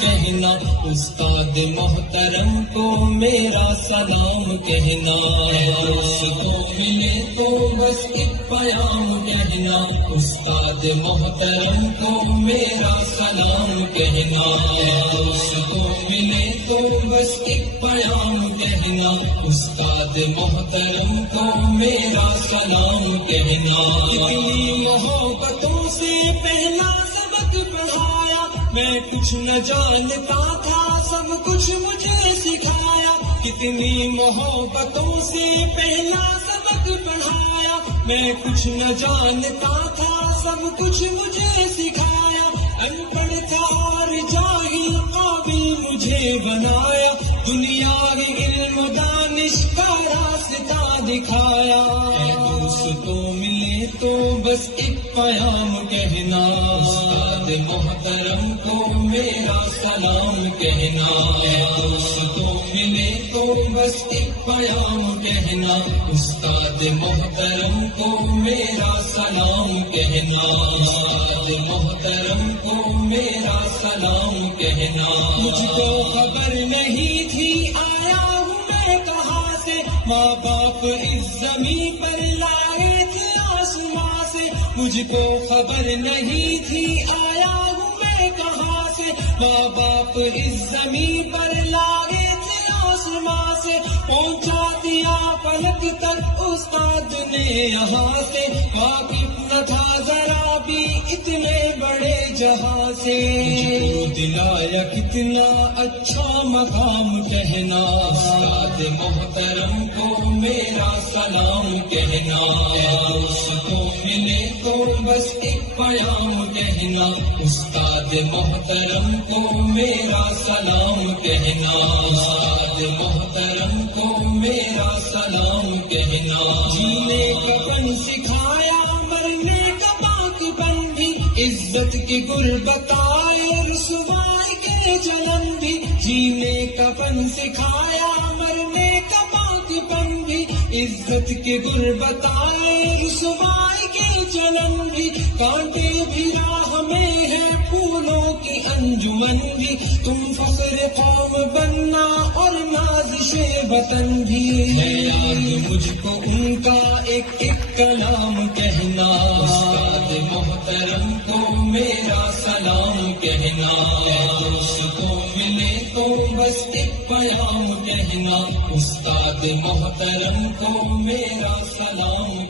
کہنا، استاد محترم کو میرا سلام کہنا، دوست کو ملے تو بس ایک پیام کہنا، استاد محترم کو میرا سلام کہنا، دوست کو ملے تو بس ایک پیام کہنا، استاد محترم کو میرا سلام کہنا۔ اتنی محبتوں سے پہلا سبق پڑھایا، میں کچھ نہ جانتا تھا، سب کچھ مجھے سکھایا، کتنی محبتوں سے پہلا سبق پڑھایا، میں کچھ نہ جانتا تھا، سب کچھ مجھے سکھایا، ان پڑھ تھا اور جاہل قابل مجھے بنایا، دنیا کے علم دانش کا راستہ دکھایا۔ دوست کو ملے تو بس ایک پیام کہنا، استاد محترم کو میرا سلام کہنا، دوست کو ملے تو بس ایک پیام کہنا، استاد محترم کو میرا سلام کہنا، استاد محترم کو میرا سلام کہنا۔ مجھ کو خبر نہیں تھی آیا ہوں میں کہاں سے، ماں باپ اس زمین پر لائے تھے آسماں سے، مجھ کو خبر نہیں تھی آیا ہوں میں کہاں سے، ماں باپ اس زمین پر لائے تھے آسماں سے، پہنچا دیا پلک تک استاد نے یہاں سے، واقف نہ تھا ذرا بھی اتنے بڑے جہاں سے، دلایا کتنا اچھا مقام کہنا، استاد محترم کو میرا سلام کہنا، دوست کو ملے تو بس ایک پیام کہنا، استاد محترم کو میرا سلام کہنا، استاد محترم کو میرا سلام کہنا۔ جینے کا فن سکھایا، مرنے کا باقی بن بھی، عزت کے گر بتائے، رسوائی کے جلن بھی، جینے کا فن سکھایا، مرنے کا باقی بن بھی، عزت کے گر بتائے، رسوائی کے جلن بھی، کانٹے بھی راہ میں ہے، پھولوں کی انجمن بھی، تم فخر قوم بننا اور نازش وطن بھی، یاد مجھ کو ان کا ایک ایک کلام کہنا، استاد محترم کو میرا سلام کہنا، دوست کو ملے تو بس ایک پیام کہنا، استاد محترم کو میرا سلام